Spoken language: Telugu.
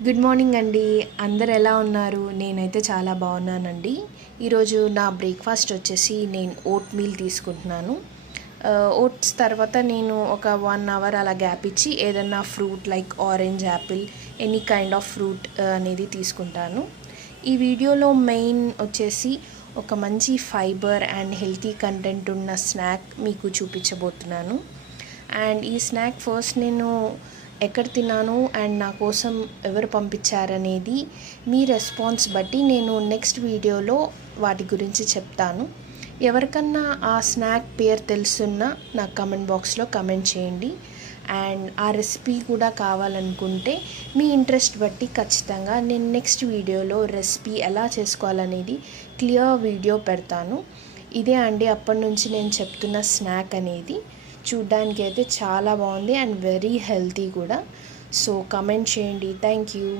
గుడ్ మార్నింగ్ అండి. అందరు ఎలా ఉన్నారు? నేనైతే చాలా బాగున్నానండి. ఈరోజు నా బ్రేక్ఫాస్ట్ వచ్చేసి నేను ఓట్ మీల్ తీసుకుంటున్నాను. ఓట్స్ తర్వాత నేను ఒక 1 అవర్ అలా గ్యాప్ ఇచ్చి ఏదన్నా fruit like orange, Apple, any kind of fruit అనేది తీసుకుంటాను. ఈ వీడియోలో మెయిన్ వచ్చేసి ఒక మంచి ఫైబర్ అండ్ హెల్తీ కంటెంట్ ఉన్న స్నాక్ మీకు చూపించబోతున్నాను. అండ్ ఈ స్నాక్ ఫస్ట్ నేను ఎక్కడ తిన్నాను అండ్ నా కోసం ఎవరు పంపించారనేది మీ రెస్పాన్స్ బట్టి నేను నెక్స్ట్ వీడియోలో వాటి గురించి చెప్తాను. ఎవరికన్నా ఆ స్నాక్ పేరు తెలుసున్నా నాకు కమెంట్ బాక్స్లో కమెంట్ చేయండి. అండ్ ఆ రెసిపీ కూడా కావాలనుకుంటే మీ ఇంట్రెస్ట్ బట్టి ఖచ్చితంగా నేను నెక్స్ట్ వీడియోలో రెసిపీ ఎలా చేసుకోవాలనేది క్లియర్ వీడియో పెడతాను. ఇదే అండి అప్పటి నుంచి నేను చెప్తున్న స్నాక్ అనేది. చూడ్డానికి అయితే చాలా బాగుంది అండ్ వెరీ హెల్తీ కూడా. సో కమెంట్ చేయండి. Thank you.